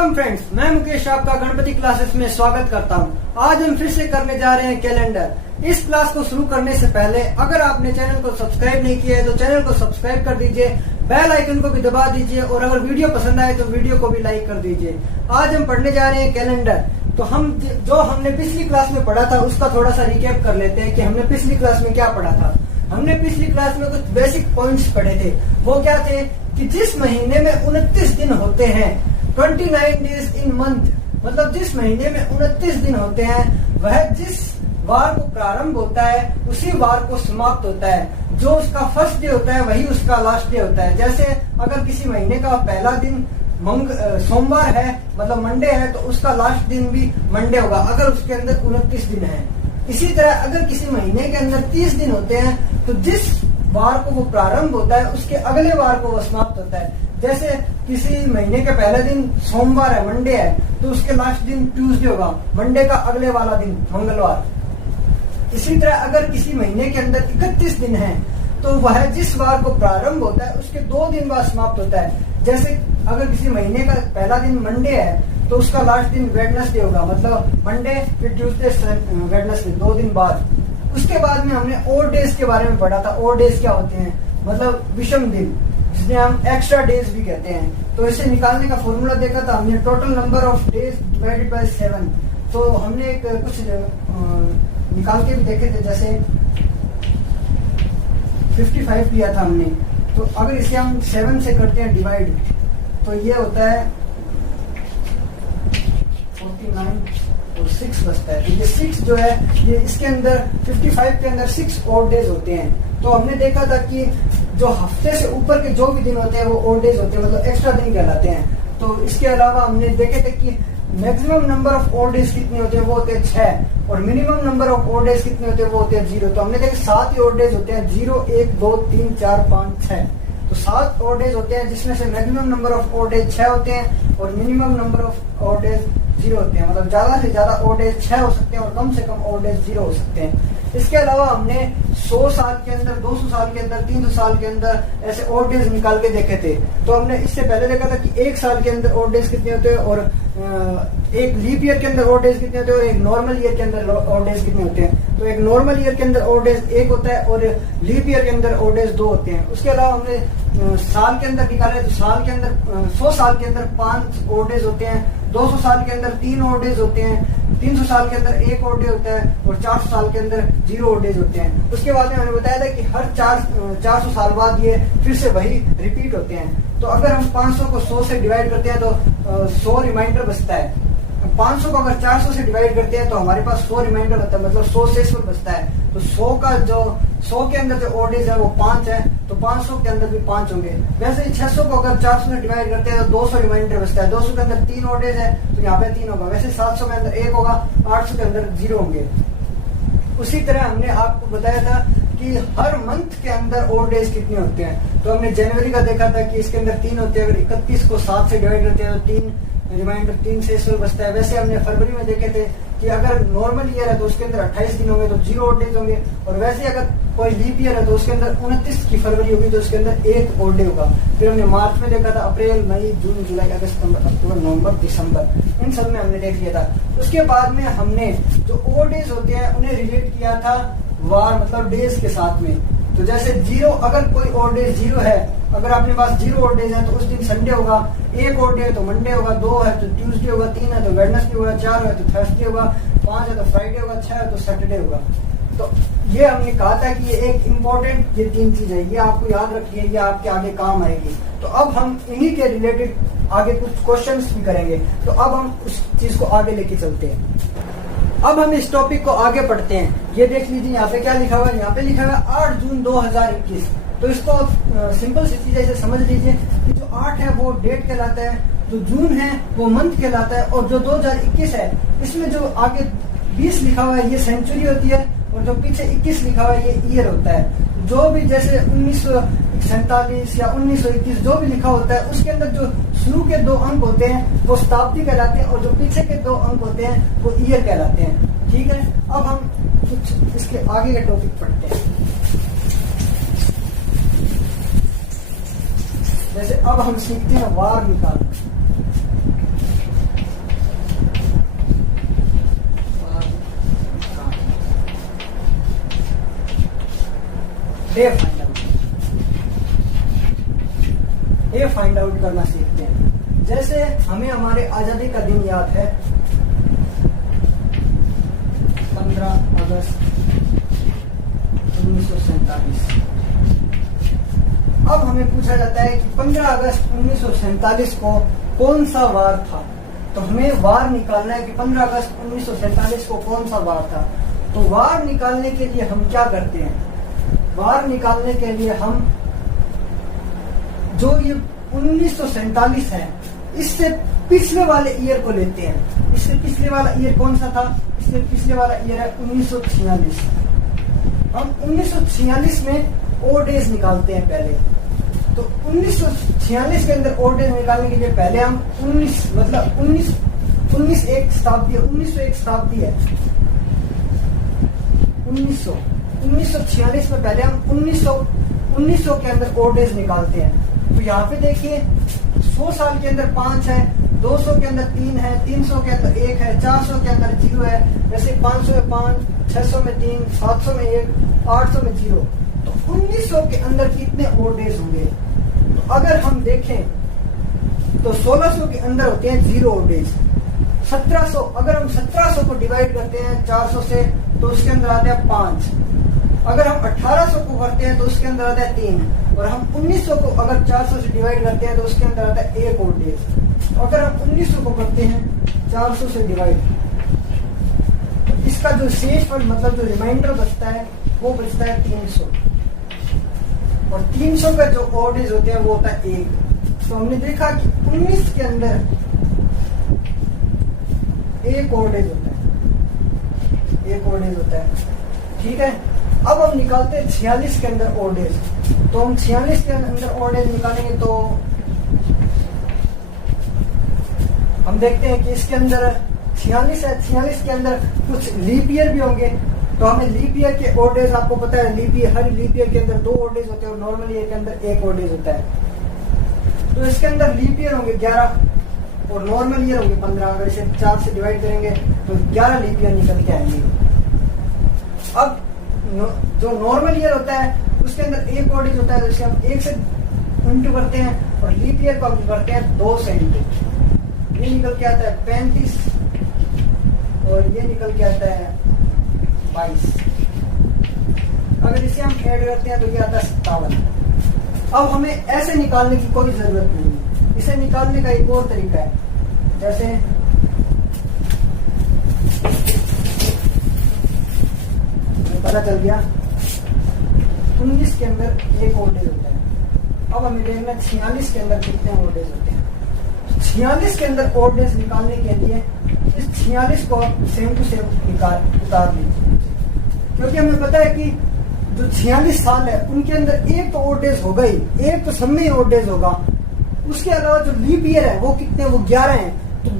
Welcome friends, मैं मुकेश आपका Ganpati classes में स्वागत करता हूं। आज हम फिर से करने जा रहे हैं कैलेंडर। इस क्लास को शुरू करने से पहले अगर आपने चैनल को सब्सक्राइब नहीं किया है तो चैनल को सब्सक्राइब कर दीजिए, बेल आइकन को भी दबा दीजिए और अगर वीडियो पसंद आए तो वीडियो को भी लाइक कर दीजिए। आज हम पढ़ने जा रहे हैं कैलेंडर। तो हम जो हमने पिछली क्लास में पढ़ा था उसका थोड़ा सा रिकैप कर लेते हैं कि हमने पिछली क्लास में क्या पढ़ा था। हमने पिछली क्लास में कुछ बेसिक पॉइंट्स पढ़े थे। वो क्या थे कि जिस महीने में 29 दिन होते हैं, 29 डेज इन मंथ, मतलब जिस महीने में 29 दिन होते हैं वह जिस वार को प्रारंभ होता है उसी वार को समाप्त होता है। जो उसका फर्स्ट डे होता है वही उसका लास्ट डे होता है। जैसे अगर किसी महीने का पहला दिन सोमवार है, मतलब मंडे है, तो उसका लास्ट दिन भी मंडे होगा अगर उसके अंदर 29 दिन है। इसी तरह अगर किसी महीने के अंदर 30 दिन होते हैं तो जिस वार को वो प्रारंभ होता है उसके अगले वार को वो समाप्त होता है। जैसे किसी महीने के पहले दिन सोमवार है, मंडे है, तो उसके लास्ट दिन ट्यूसडे होगा, मंडे का अगले वाला दिन मंगलवार। इसी तरह अगर किसी महीने के अंदर 31 दिन है तो वह जिस वार को प्रारंभ होता है उसके 2 दिन बाद समाप्त होता है। जैसे अगर किसी महीने का पहला दिन मंडे है तो उसका लास्ट दिन वेडनेसडे होगा, मतलब मंडे फिर ट्यूसडे वेडनेसडे, 2 दिन बाद। उसके बाद में हमने ओड डेज के बारे में पढ़ा था। ओड डेज क्या होते हैं, मतलब विषम दिन, जिसमें हम एक्स्ट्रा डेज भी कहते हैं। तो इसे निकालने का फॉर्मूला देखा था हमने, total number of days divided by 7। तो हमने कुछ निकाल के भी देखे थे, जैसे 55 लिया था हमने। तो अगर इसे हम 7 से करते हैं डिवाइड तो ये होता है 49 और 6 बचता है। तो ये 6 जो है ये इसके अंदर 55 के अंदर 6 ओड डेज होते हैं। तो हमने देखा था कि जो हफ्ते से ऊपर के जो भी दिन होते हैं वो ओड डेज होते हैं, मतलब एक्स्ट्रा दिन कहलाते हैं। तो इसके अलावा हमने देखे थे कि maximum number of odd days कितने होते हैं, वो होते हैं 6, और minimum number of odd days कितने होते हैं, वो होते हैं 0। तो हमने देखा 7 ही ओड डेज होते हैं, 0, 1, 2, 3, 4, 5, 6। तो 7 ओड डेज होते हैं, जिसमें से maximum number of odd days 6 होते हैं और minimum number of odd days 0 होते हैं। मतलब ज्यादा से ज्यादा ओड डेज 6 हो सकते हैं और कम से कम ओड डेज 0 हो सकते हैं। इसके अलावा हमने 100 साल के अंदर, 200 साल के अंदर, 300 साल के अंदर ऐसे ओड डेज निकाल के देखे थे। तो हमने इससे पहले देखा था कि 1 साल के अंदर ओड डेज कितने होते हैं और एक लीप ईयर के अंदर ओड डेज कितने होते हैं और एक नॉर्मल ईयर के अंदर ओड डेज कितने होते हैं। तो एक नॉर्मल ईयर के अंदर ओड डेज 1 होता है और लीप ईयर के अंदर ओड डेज 2 होते हैं। उसके अलावा हमने साल के अंदर निकाले तो साल के अंदर 100 साल के अंदर 5 ओड डेज होते हैं, 200 साल के अंदर 3 ओड डेज होते हैं, 300 साल के अंदर 1 ओड डे होता है और 400 साल के अंदर 0 ओड डेज होते हैं। उसके बाद में हमने बताया था कि हर 400 साल बाद ये फिर से वही रिपीट होते हैं। तो अगर हम 500 को 100 से डिवाइड करते हैं तो 100 रिमाइंडर बचता है। 500 को अगर 400 से डिवाइड करते हैं तो हमारे पास 100 रिमाइंडर होता है, मतलब 100 शेषफल बचता है। तो 100 के अंदर जो ओड डेज है वो 5 है, तो 500 के अंदर भी 5 होंगे। वैसे ही 600 को अगर 400 से डिवाइड करते हैं तो 200 रिमाइंडर बचता है। 200 के अंदर 3 ओड डेज है तो यहाँ पे 3 होगा। वैसे 700 के अंदर 1 होगा, 800 के अंदर 0 होंगे। उसी तरह हमने आपको बताया था कि हर मंथ के अंदर ओड डेज कितने होते हैं। तो हमने जनवरी का देखा था कि इसके अंदर 3 होते हैं। अगर 31 को 7 से डिवाइड करते हैं तो 3 रिमाइंडर, 3 शेषफल बचता है। वैसे हमने फरवरी में देखे थे कि अगर नॉर्मल ईयर है तो उसके अंदर 28 दिन होंगे तो 0 ओड डेज होंगे, और वैसे अगर कोई लीप ईयर है तो उसके अंदर 29 की फरवरी होगी तो उसके अंदर 1 ओड डे होगा। फिर हमने मार्च में देखा था, अप्रैल, मई, जून, जुलाई, अगस्त, सितंबर, अक्टूबर, नवंबर, दिसंबर, इन सब में हमने देख लिया था। उसके बाद में हमने जो ओड डेज होते हैं उन्हें रिलेट किया था वार, मतलब डेज के साथ में। तो जैसे 0, अगर कोई ओड डे 0 है, अगर आपके पास 0 ओड डेज है तो उस दिन संडे होगा, 1 ओड डे है तो मंडे होगा, 2 है तो ट्यूसडे होगा, 3 है तो वेडनेसडे होगा, 4 है तो थर्सडे होगा, 5 है तो फ्राइडे होगा, 6 है तो सैटरडे होगा। तो ये हमने कहा था कि ये एक इम्पोर्टेंट ये 3 चीज है, ये आपको याद रखिए, ये आपके आगे काम आएगी। तो अब हम इन्हीं के रिलेटेड आगे कुछ क्वेश्चंस भी करेंगे। तो अब हम उस चीज को आगे लेके चलते हैं। अब हम इस टॉपिक को आगे पढ़ते हैं। ये देख लीजिए यहाँ पे क्या लिखा हुआ है, यहाँ पे लिखा हुआ है 8 जून 2021। तो इसको सिंपल सी चीज ऐसे समझ लीजिए कि जो 8 है वो डेट कहलाता है, जो जून है वो मंथ कहलाता है, और जो 2021 है इसमें जो आगे 20 लिखा हुआ है ये सेंचुरी होती है, और जो पीछे 21 लिखा हुआ है ये ईयर होता है। जो भी जैसे 1947 या 1921 जो भी लिखा होता है उसके अंदर जो शुरू के 2 अंक होते हैं वो शताब्दी कहलाते हैं, और जो पीछे के 2 अंक होते हैं वो ईयर कहलाते हैं। ठीक है, अब हम कुछ इसके आगे के टॉपिक पढ़ते हैं। जैसे अब हम सीखते हैं वार निकालना। डे फाइंड आउट करना सीखते हैं। जैसे हमें हमारे आजादी का दिन याद है 15 अगस्त 1947। अब हमें पूछा जाता है कि 15 अगस्त 1947 को कौन सा वार था। तो हमें वार निकालना है कि 15 अगस्त 1947 को कौन सा वार था। तो वार निकालने के लिए हम क्या करते हैं, वार निकालने के लिए हम जो ये 1947 है इससे पिछले वाले ईयर को लेते हैं। इससे पिछले वाला ईयर कौन सा था, इससे पिछले वाला ईयर है 1946। हम 1946 में ओ डेज निकालते हैं पहले। तो 1946 के अंदर ओ डेज निकालने के लिए पहले हम 19 मतलब 19 एक शताब्दी है, 1901 शताब्दी है 1946 में पहले हम 1900 के अंदर ओ डेज निकालते हैं। तो यहाँ पे देखिए 100 साल के अंदर 5 है, 200 के अंदर 3 है, 300 के अंदर 1 है, 400 के अंदर 0 है, जैसे 500 में 5, 600 में 3, 700 में 1, 800 में 0। तो 1900 के अंदर कितने ओड डेज होंगे। तो अगर हम देखें तो 1600 के अंदर होते हैं 0 ओड डेज। 1700 अगर हम 1700 को डिवाइड करते हैं 400 से तो उसके अंदर आता है 5। अगर हम 1800 को करते हैं तो उसके अंदर आता है 3। और हम 1900 को अगर 400 से डिवाइड करते हैं तो उसके अंदर आता है 1 ओड डेज। तो अगर हम 1900 को करते हैं 400 से डिवाइड, तो इसका जो शेषफल मतलब जो रिमाइंडर बचता है वो बचता है 300। और 300 का जो ओड डेज होते हैं वो होता है 1। तो हमने देखा कि 19 के अंदर 1 ओड डेज होता है, 1 ओड डेज होता है। ठीक है, अब हम निकालते हैं 46 के अंदर ओड डेज। तो हम 46 के अंदर ओड डेज निकालेंगे तो हम देखते हैं कि इसके अंदर 46 है, 46 के अंदर कुछ लीप ईयर भी होंगे। तो हमें लीप ईयर के ओड डेज, आपको पता है लीप ईयर, हर लीप ईयर के अंदर 2 ओड डेज होते हैं और नॉर्मल ईयर के अंदर 1 ओड डेज होता है। तो इसके अंदर लीप ईयर होंगे 11 और नॉर्मल ईयर होंगे 15। अगर इसे 4 से डिवाइड करेंगे तो 11 लीप ईयर निकल के आएंगे। अब जो नॉर्मल ईयर होता है उसके अंदर 1 ओड डेज होता है, तो इसे हम 1 से इंटू करते हैं और लीप ईयर को हम करते हैं 2 से इंटू। ये निकल के आता है 35 और ये निकल के आता है 22। अगर इसे हम ऐड करते हैं तो ये आता है 57। अब हमें ऐसे निकालने की कोई जरूरत नहीं है। इसे निकालने का एक और तरीका है। जैसे पता चल गया 19 के अंदर 1 ओड डेज होता है। अब हमें देखना 46 के अंदर कितने ओड डेज होते हैं। 46 के अंदर ओड डेज निकालने के लिए इस 46 को सेम टू सेम उतार लीजिए, क्योंकि हमें पता है कि जो 46 साल है उनके अंदर 1 तो ओड डेज होगा ही, 1 तो सब में ही ओड डेज होगा। उसके अलावा जो लीप ईयर है वो कितने, वो 11 है। तो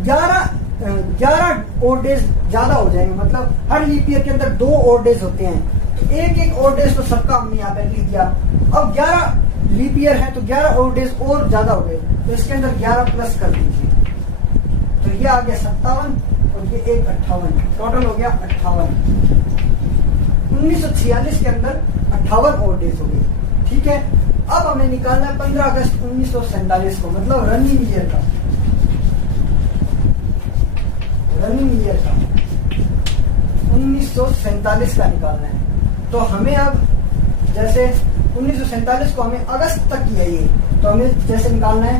11 ओड डेज ज्यादा हो जाएंगे, मतलब हर लीप ईयर के अंदर 2 ओड डेज होते हैं। तो एक ओड डेज तो सबका हमने यहाँ पे लिख दिया। अब 11 लीप ईयर है तो 11 ओड डेज और ज्यादा हो गए, तो इसके अंदर 11 प्लस कर दीजिए। तो ये आ गया 57 और ये 1 58, टोटल हो गया 58। 1946 के अंदर 58 ओड डेज हो गए। ठीक है, अब हमें निकालना है 15 अगस्त 1947 को, मतलब रनिंग ईयर का, रनिंग ईयर का 1947 का निकालना है। तो हमें अब जैसे 1947 को हमें अगस्त तक किया ये, तो हमें जैसे निकालना है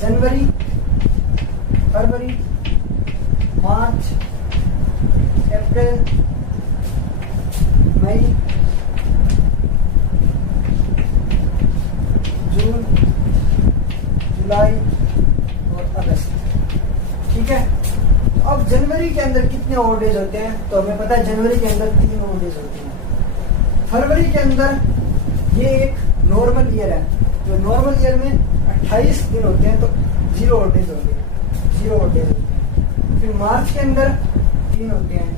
जनवरी, फरवरी, मार्च, अप्रैल, मई, जून, जुलाई और अगस्त। ठीक है, तो अब जनवरी के अंदर कितने ओड डेज होते हैं, तो हमें पता है जनवरी के अंदर 3 ओड डेज होते हैं। फरवरी के अंदर ये एक नॉर्मल ईयर है, तो नॉर्मल ईयर में 28 दिन होते हैं, तो 0 ओड डेज होते हैं, 0 ओड डेज होते हैं। फिर मार्च के अंदर 3 होते हैं,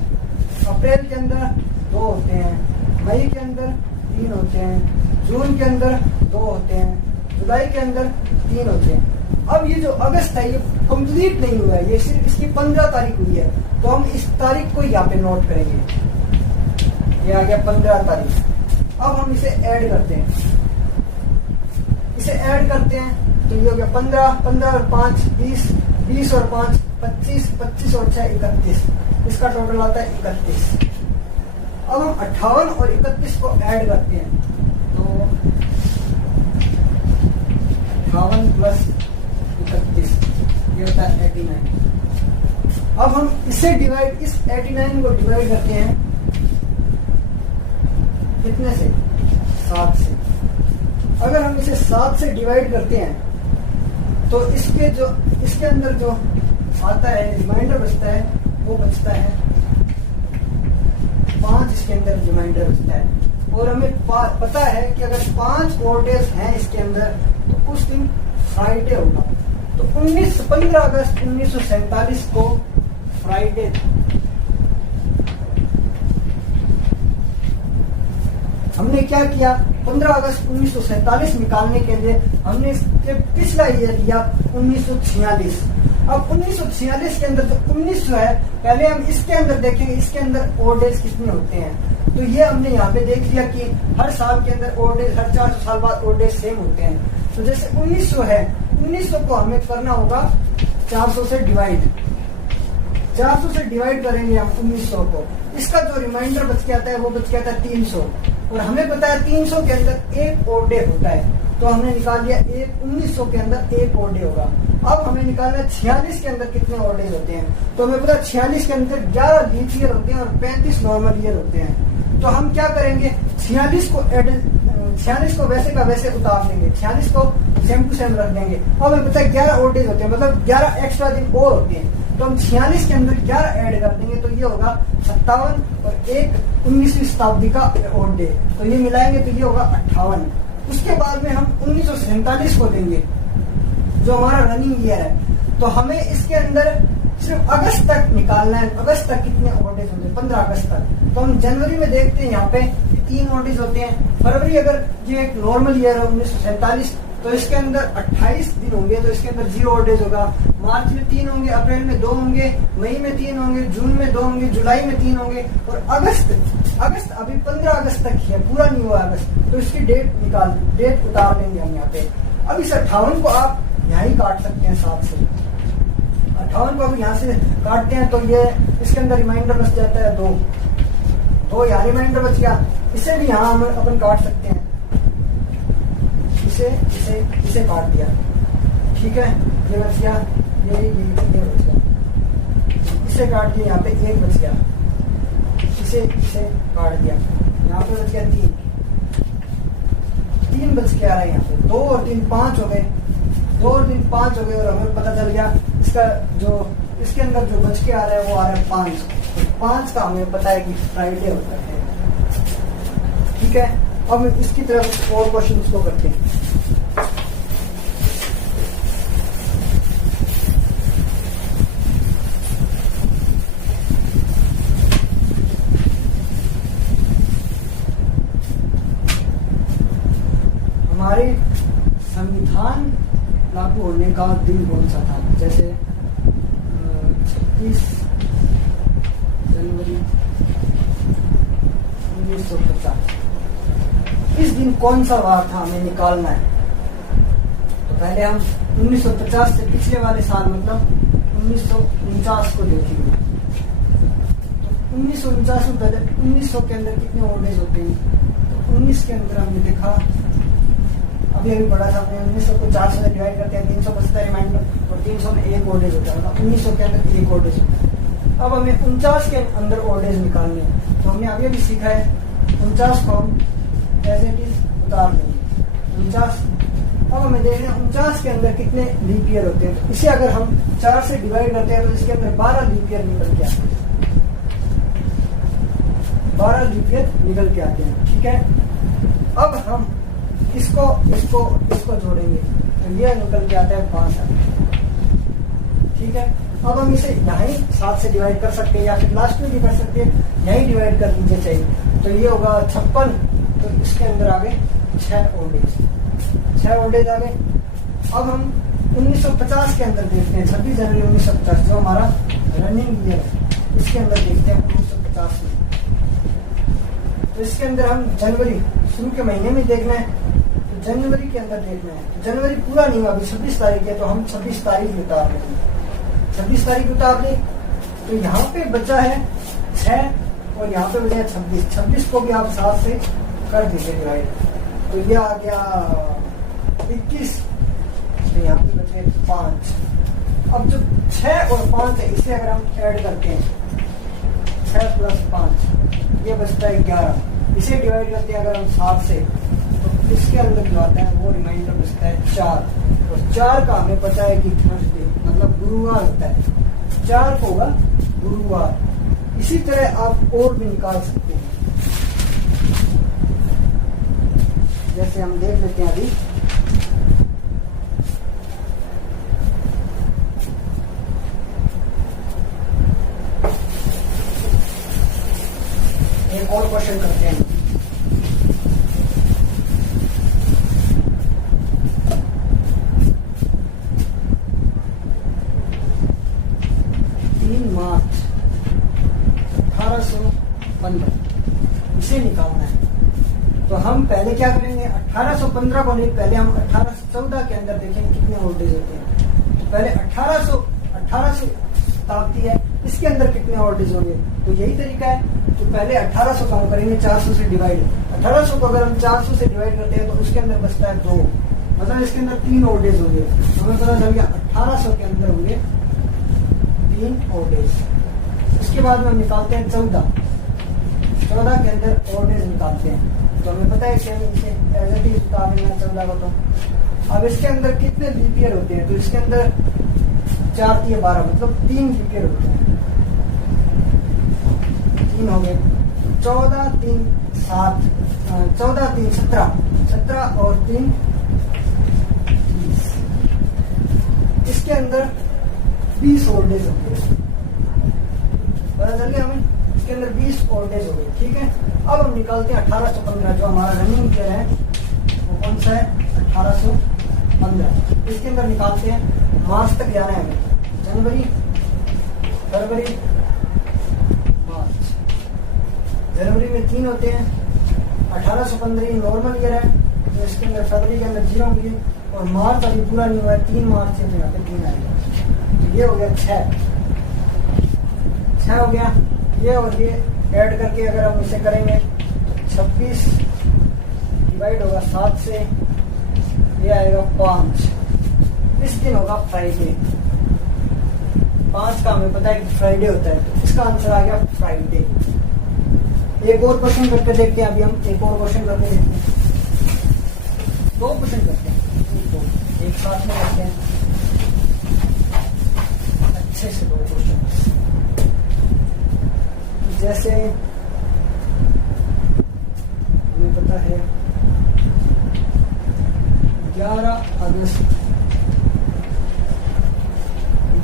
अप्रैल के अंदर 2 होते हैं, मई के अंदर 3 होते हैं, जून के अंदर 2 होते हैं, जुलाई के अंदर 3 होते हैं। अब ये जो अगस्त है ये कंप्लीट नहीं हुआ है, ये सिर्फ इसकी 15 तारीख हुई है, तो हम इस तारीख को यहाँ पे नोट करेंगे। ये आ गया 15 तारीख। अब हम हम इसे ऐड करते हैं, इसे ऐड करते हैं तो ये हो गया 15, 15 और 5 20, 20 और 5 25, 25 और 6 31, इसका टोटल आता है 31। अब हम 58 और 31 को ऐड करते हैं तो 58 प्लस 31 ये होता है 89। अब हम इसे डिवाइड, इस 89 को डिवाइड करते हैं कितने से? 7 से। अगर हम इसे 7 से डिवाइड करते हैं तो इसके अंदर जो आता है रिमाइंडर बचता है वो बचता है 5, इसके अंदर रिमाइंडर बचता है। और हमें पता है कि अगर 5 और डेज हैं इसके अंदर तो उस दिन फ्राइडे होगा। तो 15 अगस्त 1947 को फ्राइडे, हमने क्या किया? 15 अगस्त 1947 निकालने के लिए हमने पिछला ईयर लिया 1946। अब 1946 के अंदर जो 1900 है, पहले हम इसके अंदर देखेंगे इसके अंदर ओड डेज कितने होते हैं। तो ये हमने यहाँ पे देख लिया कि हर साल के अंदर ओड डेज, हर 400 साल बाद ओड डेज सेम होते हैं। तो जैसे 1900 है, 1900 को हमें करना होगा 400 से डिवाइड, 400 से डिवाइड करेंगे हम 1900 को। इसका जो रिमाइंडर बच के आता है वो बच के आता है 300। और हमें पता है 300 के अंदर एक ओड डे होता है, तो हमने निकाल लिया 1900 के अंदर एक ओड डे होगा। अब हमें निकालना है 46 के अंदर कितने ओड डेज होते हैं। तो हमें पता है 46 के अंदर 11 लीप ईयर होते हैं और 35 नॉर्मल ईयर होते हैं। तो हम क्या करेंगे? 46 को वैसे का वैसे उतार लेंगे, 46 को सेम टू सेम रख देंगे। अब हमें पता है 11 ओड डेज होते हैं, मतलब 11 एक्स्ट्रा दिन और होते हैं। तो हम 46 के अंदर 11 ऐड कर देंगे तो ये होगा 57 और एक 19वीं शताब्दी का ओड डे, तो ये मिलाएंगे तो ये होगा 58। उसके बाद में हम 1947 को देंगे जो हमारा रनिंग ईयर है। तो हमें इसके अंदर सिर्फ अगस्त तक निकालना है, अगस्त तक कितने ओड डेज होते हैं? 15 अगस्त तक। तो हम जनवरी में देखते हैं यहाँ पे 3 ओड डेज होते हैं। फरवरी अगर ये एक नॉर्मल ईयर है 1947 तो इसके अंदर 28 दिन होंगे, तो इसके अंदर 0 ओड डेज होगा। मार्च में 3 होंगे, अप्रैल में 2 होंगे, मई में 3 होंगे, जून में 2 होंगे, जुलाई में 3 होंगे। और अगस्त अभी 15 अगस्त तक ही है, पूरा नहीं हुआ अगस्त, तो इसकी डेट उतार लेंगे हम यहाँ पे। अब इस 58 को आप यहाँ ही काट सकते हैं 7 से। 58 को अब यहाँ से काटते हैं तो ये इसके अंदर रिमाइंडर बच जाता है 2, तो यहाँ रिमाइंडर बच गया। इसे भी यहाँ हम अपन काट सकते हैं, इसे काट दिया, ठीक है, ये बच गया, ये बच गया, इसे काट दिया, यहाँ पे 1 बच गया, इसे काट दिया, यहाँ पे बच गया 3 बच के आ रहे हैं यहाँ पे, 2 और 3 5 हो गए, 2 और 3 5 हो गए। और हमें पता चल गया इसका जो इसके अंदर जो बच के आ रहा है वो आ रहा है 5। तो 5 का हमें पता है कि फ्राइडे होता है, ठीक है। अब इसकी तरफ और क्वेश्चन को करते हैं। हमारे संविधान लागू होने का दिन कौन सा था? जैसे 26 जनवरी 1950, इस दिन कौन सा वार था हमें निकालना है। तो पहले हम 1950 से पिछले वाले साल मतलब 1949 को देखेंगे। तो 1949 में पहले 1900 के अंदर कितने ओड डेज होते हैं? तो 19 के अंदर हमने देखा, अभी पढ़ा था हमने, 1900 को 400 से डिवाइड करते हैं, 300 बचता है रिमाइंडर, और 300 में एक ओड डेज होता है, मतलब 1900 के अंदर एक ओड डेज होता है। अब हमें 49 के अंदर ओड डेज निकालने हैं। तो हमने अभी भी सीखा है 49 को हम एज इट इज उतार देंगे 49। अब हमें देखना है 49 के अंदर कितने लीप ईयर होते हैं। तो इसे अगर हम 4 से डिवाइड करते हैं तो इसके अंदर 12 लीप ईयर निकल के आते हैं, 12 लीप ईयर निकल के आते हैं, ठीक है। अब हम इसको जोड़ेंगे तो ये निकल के आता है 62, ठीक है। अब हम इसे यहीं 7 से डिवाइड कर सकते हैं या फिर लास्ट में भी कर सकते हैं, यहीं डिवाइड कर लीजिए चाहिए। तो ये होगा 56, तो इसके अंदर आ गए 6 ओड डेज आ गए। अब हम 1950 के अंदर देखते हैं, 26 जनवरी 1950 जो हमारा रनिंग ईयर है, इसके अंदर देखते हैं 1950 में तो इसके अंदर हम जनवरी शुरू के महीने में देखना है, तो जनवरी के अंदर देखना है। तो जनवरी पूरा नहीं हुआ, अभी 26 तारीख है, तो हम 26 तारीख उतार लेंगे। 26 तारीख उतार ली, तो यहाँ पे बचा है 6 और यहाँ पे बचा है 26। 26 को भी आप 7 से कर दीजिए डिवाइड, तो ये आ गया 21, तो यहाँ पे बचे 5। अब जो 6 और 5 है, इसे अगर हम ऐड करते हैं, 6 + 5, ये बचता है 11। इसे डिवाइड करते हैं अगर हम 7 से, तो इसके अंदर जो आता है वो रिमाइंडर बचता है 4। और 4 का हमें पता है कि थर्सडे मतलब गुरुवार होता है, 4 को होगा गुरुवार। इसी तरह आप और भी निकाल सकते हैं, जैसे हम देख लेते हैं अभी। एक और क्वेश्चन करते हैं। मार्च 1815 इसे निकालना है, तो हम पहले क्या करेंगे, 1815 को नहीं, पहले हम 1814 के अंदर देखेंगे कितने वोल्टेज होते हैं। तो पहले 1800 शताब्दी है, इसके अंदर कितने वोल्टेज होंगे, तो यही तरीका है। तो पहले 1800 का हम करेंगे 400 से डिवाइड। 1800 को अगर हम 400 से डिवाइड करते हैं तो उसके अंदर बचता है 2, मतलब इसके अंदर 3 वोल्टेज होंगे। हमें पता चल गया 1800 के अंदर होंगे 3 वोल्टेज। उसके बाद में हम निकालते हैं 14 के अंदर वोल्टेज निकालते हैं, तो हमें पता है कि इसे एज इट इज उतार लेना 14 को। तो अब इसके अंदर कितने बीपीआर होते हैं, तो इसके अंदर 4 × 12 मतलब 3 बीपीआर होते हैं। 3 हो गए, 14 × 3 = 7, 14 × 3 = 17, 17 और 3 = 20। इसके अंदर 20 वोल्टेज होंगे, पता चल गया हमें, इसके अंदर 20 वोल्टेज हो गए। ठीक है, अब हम निकालते हैं 1815, जो हमारा रनिंग ईयर है वो कौन सा है, 1815। इसके अंदर निकालते हैं, मार्च तक जाना है हमें, जनवरी, फरवरी, मार्च। जनवरी में 3 होते हैं, 1815 नॉर्मल ईयर है, तो इसके अंदर फरवरी के अंदर 0 होंगे, और मार्च अभी पूरा नहीं हुआ है, 3 मार्च से यहाँ पे 3 आएगा, तो ये हो गया 6 हो गया। ये और ये ऐड करके अगर हम इसे करेंगे तो 26 डिवाइड होगा 7 से, ये आएगा 5। इस दिन होगा फ्राइडे, 5 का हमें पता है कि फ्राइडे होता है, तो इसका आंसर आ गया फ्राइडे। एक और क्वेश्चन करके देखते हैं, अभी हम एक और क्वेश्चन करके देखते हैं। 2 क्वेश्चन करते हैं, एक साथ में करते हैं अच्छे से 2 क्वेश्चन। जैसे हमें पता है 11 अगस्त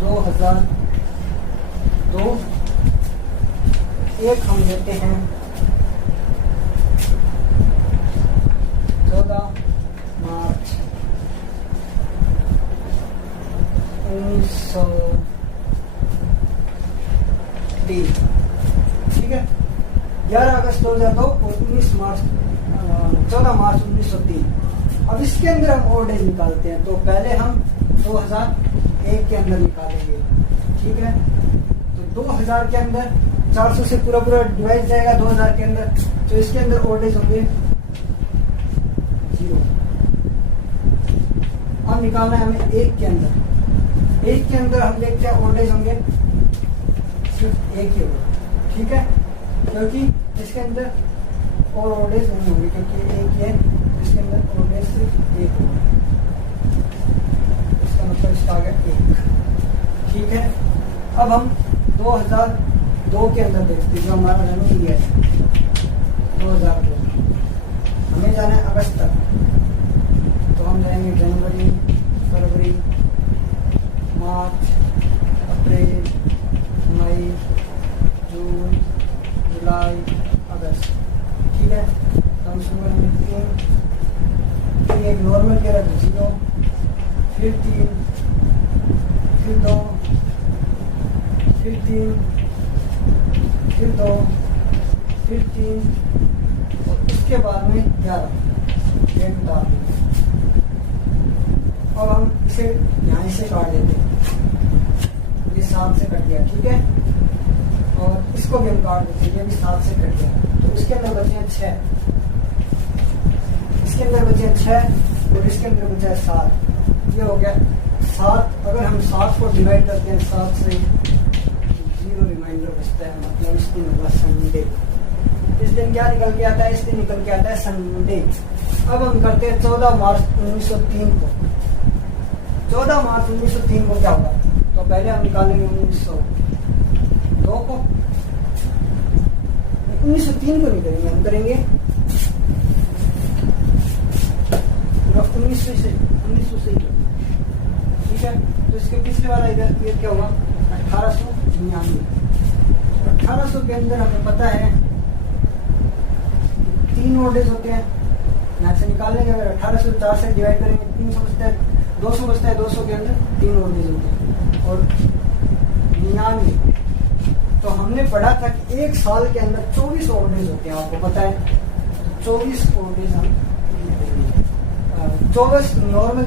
2002, एक हम लेते हैं 14 मार्च 1930। ठीक है, 11 अगस्त 2002 और 14 मार्च 1903। अब इसके अंदर हम वोल्टेज निकालते हैं, तो पहले हम 2001 के अंदर निकालेंगे। ठीक है, तो 2000 के अंदर 400 से पूरा डिवाइड जाएगा 2000 के अंदर, तो इसके अंदर वोल्टेज होंगे 0। अब निकालना है हमें 1 के अंदर। 1 के अंदर हम देखते हैं वोल्टेज होंगे सिर्फ 1 ही होगा। ठीक है, क्योंकि इसके अंदर और वोल्टेज नहीं होंगे, क्योंकि 1 है, इसके अंदर वोल्टेज सिर्फ 1 होगा, इसका मतलब इसका आ गया 1। ठीक है, अब हम 2002 के अंदर देखते हैं, जो हमारा रनिंग ईयर है 2002, हमें जाना है अगस्त तक, तो हम जाएंगे जनवरी, फरवरी, मार्च, अप्रैल, मई, जून, जुलाई, अगस्त। ठीक है, तो हम शुरू करेंगे 3, एक नॉर्मल के रख 0, फिर 3, फिर 2, फिर 3, फिर 2, फिर 3, उसके बाद में 11 डेट डाल देंगे। और हम इसे यहाँ से काट देते हैं, ये 7 से कट गया, ठीक है। और इसको भी हम काट देते हैं, ये भी 7 से कट गया, तो इसके अंदर बचे हैं 6, इसके अंदर बचे हैं 6 और इसके अंदर बचा है 7। ये हो गया 7। अगर हम 7 को डिवाइड करते हैं 7 से, 0 रिमाइंडर बचता है, मतलब इस दिन होगा संडे। इस दिन क्या निकल के आता है? इस दिन निकल के आता है संडे। अब हम करते हैं 14 मार्च 1903 को। 14 मार्च 1903 को क्या होगा? तो पहले हम निकालेंगे 1902 को, 1903 को नहीं करेंगे, हम करेंगे 1900 से, ठीक है। तो इसके पिछले वाला इधर ये क्या होगा? 1899। 1800 के अंदर हमें पता है 3 और डेज होते हैं, यहाँ से निकाल लेंगे। अगर 1800 4 से डिवाइड करेंगे 300 बचता है, 200 बचता है, 200 के अंदर 3 और डेज होते हैं। और 99, तो हमने पढ़ा था कि एक साल के अंदर 24 और डेज होते हैं, आपको पता है। 24 और डेज हम 24 नॉर्मल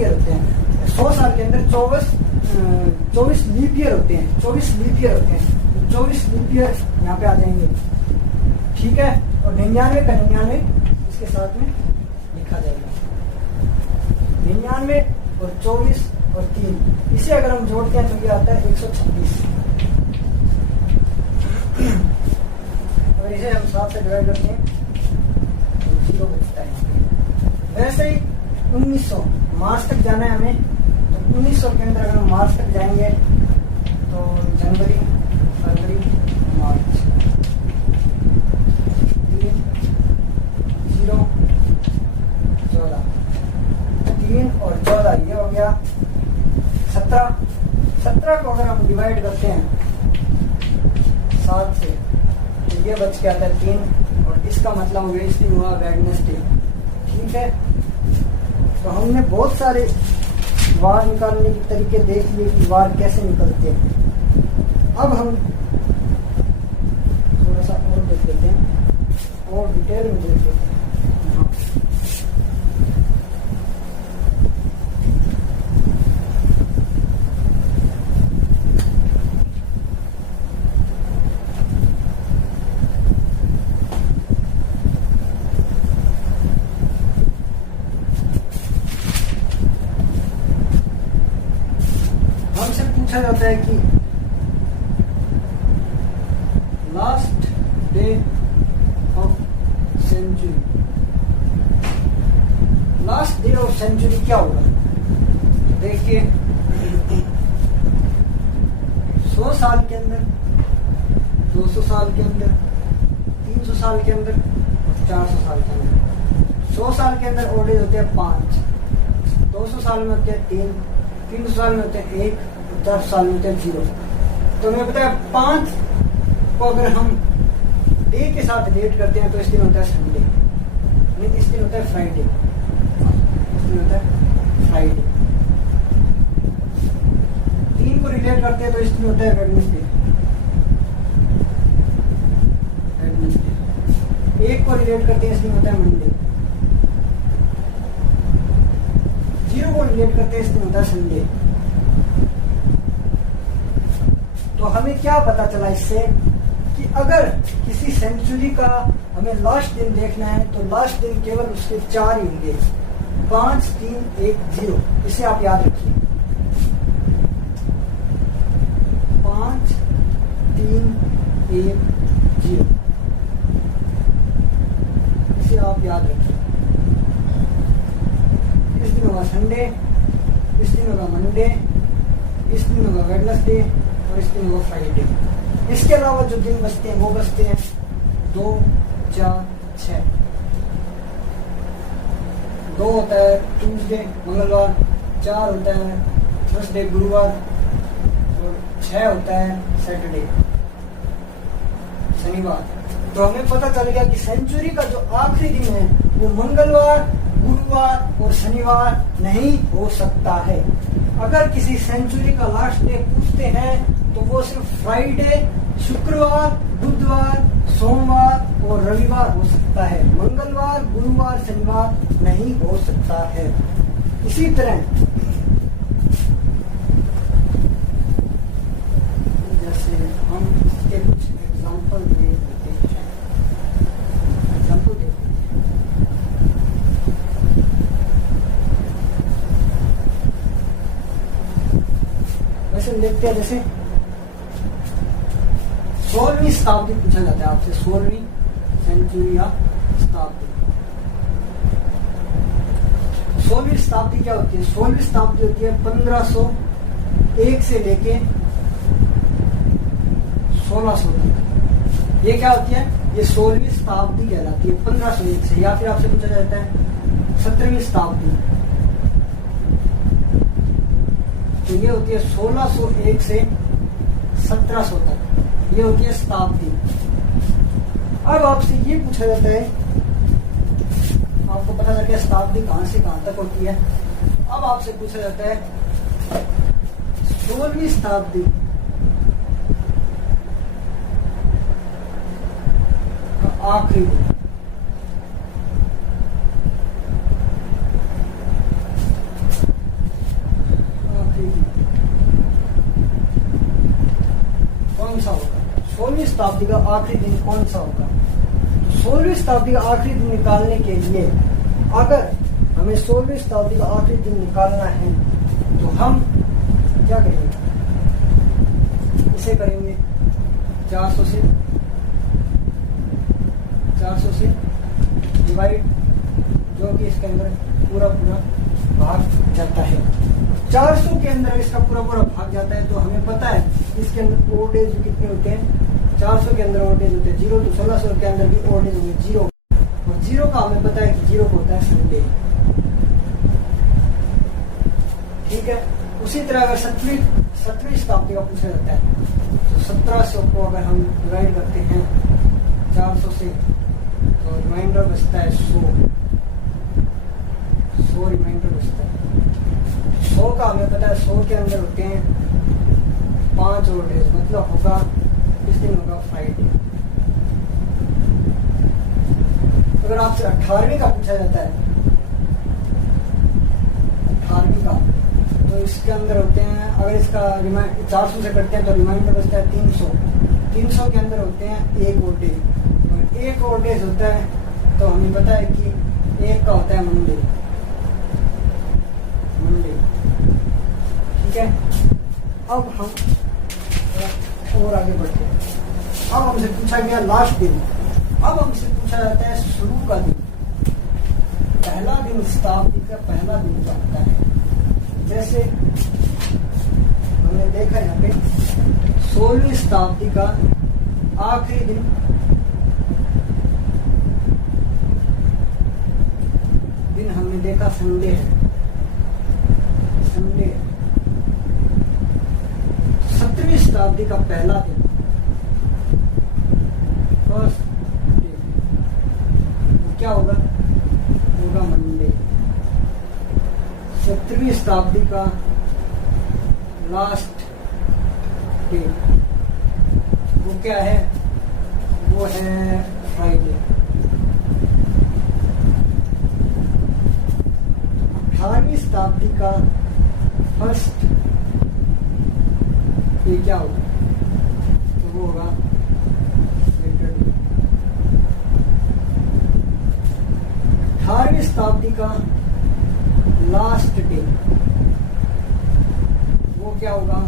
ईयर होते हैं। 100 साल के अंदर 24 लीप ईयर होते हैं, 24 लीप ईयर होते हैं। 24 लीप ईयर यहाँ पे आ जाएंगे, ठीक है। और 99 का 99 इसके साथ में लिखा जाएगा। 99 और 24 और 3, इसे अगर हम जोड़ते हैं तो ये आता है 126। अगर इसे हम 7 से डिवाइड करते हैं तो 0 बचता है। वैसे ही 1900 मार्च तक जाना है हमें, तो 1900 के अंदर अगर हम मार्च तक जाएंगे तो जनवरी, फरवरी, मार्च, 0, 14, 3 और 14, ये हो गया 17। 17 को अगर हम डिवाइड करते हैं 7 से, तो ये बच के आता है 3, और इसका मतलब हो गया इस दिन हुआ वेडनेसडे, ठीक है। तो हमने बहुत सारे वार निकालने के तरीके देख लिए कि वार कैसे निकलते हैं। अब हम थोड़ा सा और देख लेते हैं और डिटेल में देख लेते हैं। पूछा जाता है कि last day of century, last day of century क्या होगा? देखिए 100 साल के अंदर, 200 साल के अंदर, 300 साल के अंदर, 400 साल के अंदर। 100 साल के अंदर ओल्ड होते हैं 5, 200 साल में होते हैं 3, 300 साल में होते हैं 1, 10 साल में होते हैं 0। तो हमें पता है 5 को अगर हम डे के साथ रिलेट करते हैं तो इस दिन होता है संडे, नहीं इस दिन होता है फ्राइडे, इस दिन होता है फ्राइडे। 3 को रिलेट करते हैं तो इस दिन होता है वेडनेसडे, 1 को रिलेट करते हैं इस दिन होता है मंडे, 0 को रिलेट करते हैं इस दिन होता है संडे। तो हमें क्या पता चला इससे कि अगर किसी सेंचुरी का हमें लास्ट दिन देखना है तो लास्ट दिन केवल उसके 4 ही होंगे, 5, 3, 1, 0। इसे आप याद रखिए, 5, 3, 1, 0। इसे आप याद रखिए। इस दिन होगा संडे, इस दिन होगा मंडे, इस दिन होगा वेडनेसडे और इस दिन होगा फ्राइडे। इसके अलावा जो दिन बचते हैं वो बचते हैं 2, 4, 6। 2 होता है ट्यूसडे मंगलवार, 4 होता है थर्सडे गुरुवार, और 6 होता है सैटरडे शनिवार। तो हमें पता चल गया कि सेंचुरी का जो आखिरी दिन है वो मंगलवार, गुरुवार और शनिवार नहीं हो सकता है। अगर किसी सेंचुरी का लास्ट डे पूछते हैं तो वो सिर्फ फ्राइडे, शुक्रवार, बुधवार, सोमवार और रविवार हो सकता है, मंगलवार, गुरुवार, शनिवार नहीं हो सकता है। इसी तरह जैसे हम इसके कुछ एग्जाम्पल देख लेते हैं। एग्जाम्पल देखते हैं। वैसे देखते हैं, जैसे 16वीं शताब्दी पूछा जाता है आपसे, 16वीं सेंचुरी या शताब्दी। 16वीं शताब्दी क्या होती है? 16वीं शताब्दी होती है 1501 से लेके 1600 तक। ये क्या होती है? ये 16वीं शताब्दी कहलाती है 1501 से। या फिर आपसे पूछा जाता है 17वीं शताब्दी, तो ये होती है 1601 से 1700 तक, ये होती है शताब्दी। अब आपसे ये पूछा जाता है, आपको पता चल गया शताब्दी कहां से कहां तक होती है। अब आपसे पूछा जाता है 16वीं शताब्दी का आखिरी दिन। कौन सा होगा? 16वीं शताब्दी का आखिरी दिन कौन सा होगा? 16वीं शताब्दी का आखिरी दिन निकालने के लिए, अगर हमें 16वीं शताब्दी का आखिरी दिन निकालना है तो हम क्या करेंगे? इसे करेंगे 400 से डिवाइड, जो कि इसके अंदर पूरा भाग जाता है। 400 के अंदर इसका पूरा भाग जाता है, तो हमें पता है इसके अंदर ओड एज कितने होते हैं? 400 के अंदर ओड एज होते हैं 0, तो 1600 के अंदर भी ओड एज होंगे 0, और 0 का हमें पता है कि 0 को होता है संडे। ठीक है। उसी तरह अगर 17वीं शताब्दी का पूछा जाता है, तो 1700 को अगर हम डिवाइड करते हैं 400 से, तो रिमाइंडर बचता है 100 रिमाइंडर बचता है। 100 का हमें पता है 100 के अंदर होते हैं 5 और डेज, मतलब होगा इस दिन होगा फ्राइडे। अगर आपसे 18वीं का पूछा जाता है, 18वीं का, तो इसके अंदर होते हैं, अगर इसका 400 से करते हैं तो रिमाइंडर बचता है 300 के अंदर होते हैं 1 और डेज, और 1 और डेज होता है, तो हमें पता है कि 1 का होता है मंडे। ठीक है। अब हम और आगे बढ़ते हैं। अब हमसे पूछा गया लास्ट दिन। अब हमसे पूछा जाता है शुरू का दिन, पहला दिन शताब्दी का पहला दिन क्या होता है? जैसे हमने देखा यहाँ पे 16वीं शताब्दी का आखिरी दिन हमने देखा संडे है। 17वीं शताब्दी का पहला दिन, फर्स्ट डे, वो क्या होगा? मंडे। 17वीं शताब्दी का लास्ट डे, वो क्या है? वो है फ्राइडे। 18वीं शताब्दी का फर्स्ट डे क्या होगा? तो वो होगा सैटरडे। 18वीं शताब्दी का लास्ट डे, वो क्या होगा?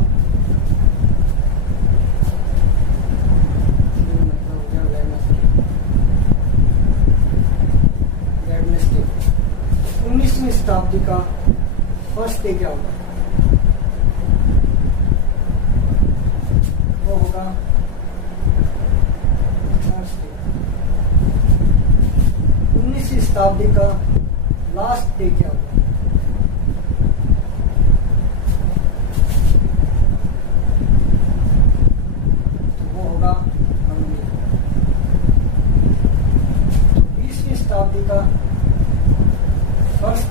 वेडनेसडे। 19वीं शताब्दी का फर्स्ट डे क्या होगा? वो होगा थर्सडे। 19वीं शताब्दी का लास्ट डे क्या होगा? तो वो होगा मंडे। 20वीं शताब्दी का फर्स्ट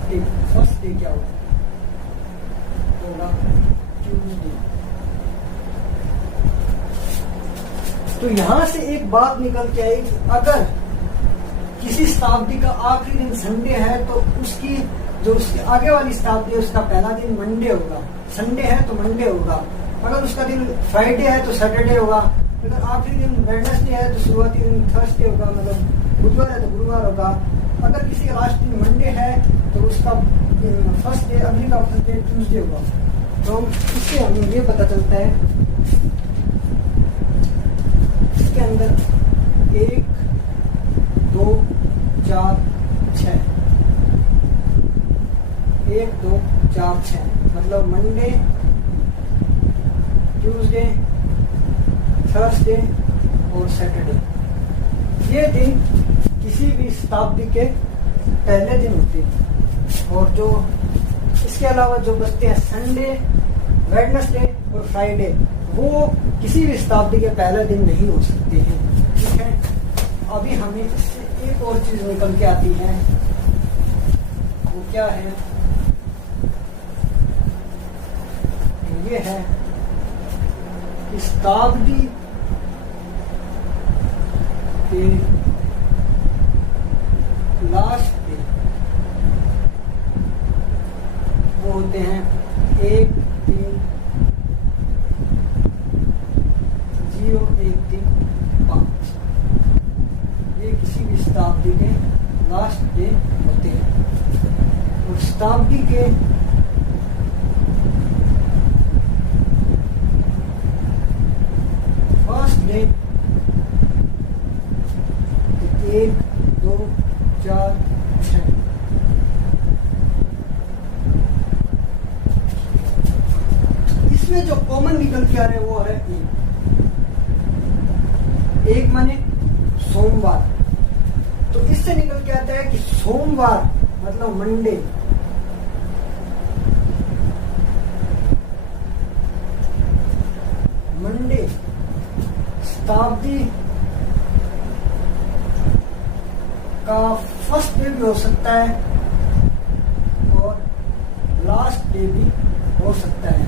डे क्या होगा? होगा ट्यूसडे। तो यहां से एक बात निकल के आई, अगर किसी शताब्दी का आखिरी दिन संडे है तो उसकी जो उसके आगे वाली शताब्दी है उसका पहला दिन मंडे होगा। संडे है तो मंडे होगा, अगर उसका दिन फ्राइडे है तो सैटरडे होगा, अगर आखिरी दिन वेडनेसडे है तो शुरुआती दिन थर्सडे होगा, मतलब बुधवार है तो गुरुवार होगा। अगर किसी का लास्ट दिन मंडे है तो उसका फर्स्ट डे, अगली का फर्स्ट डे ट्यूसडे होगा। तो इससे हमें ये पता चलता है इसके अंदर 1 2 4 6 1 2 4 6 मतलब मंडे, ट्यूसडे, थर्सडे और सैटरडे, ये दिन किसी भी शताब्दी के पहले दिन होते हैं। और जो इसके अलावा जो बचते हैं संडे, वेडनेसडे और फ्राइडे, वो किसी भी शताब्दी के पहले दिन नहीं हो सकते हैं। ठीक है, अभी हमें इससे एक और चीज निकल के आती है, वो क्या है, ये है शताब्दी के लास्ट डे वो होते हैं 1 3 0 1 3 5। ये किसी भी शताब्दी के लास्ट डे होते हैं। और शताब्दी के फर्स्ट डे 1 2 4 6। इसमें जो कॉमन निकल के आ रहे हैं वो है एक माने सोमवार। तो इससे निकल के आता है कि सोमवार मतलब मंडे, मंडे शताब्दी का फर्स्ट डे भी हो सकता है और लास्ट डे भी हो सकता है।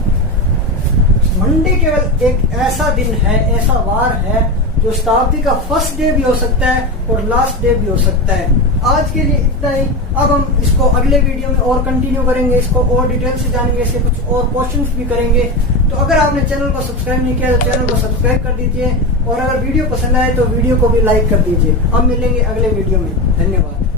मंडे केवल एक ऐसा दिन है, ऐसा वार है जो शताब्दी का फर्स्ट डे भी हो सकता है और लास्ट डे भी हो सकता है। आज के लिए इतना ही। अब हम इसको अगले वीडियो में और कंटिन्यू करेंगे, इसको और डिटेल से जानेंगे, इसके कुछ और क्वेश्चंस भी करेंगे। तो अगर आपने चैनल को सब्सक्राइब नहीं किया तो चैनल को सब्सक्राइब कर दीजिए, और अगर वीडियो पसंद आए तो वीडियो को भी लाइक कर दीजिए। हम मिलेंगे अगले वीडियो में। धन्यवाद।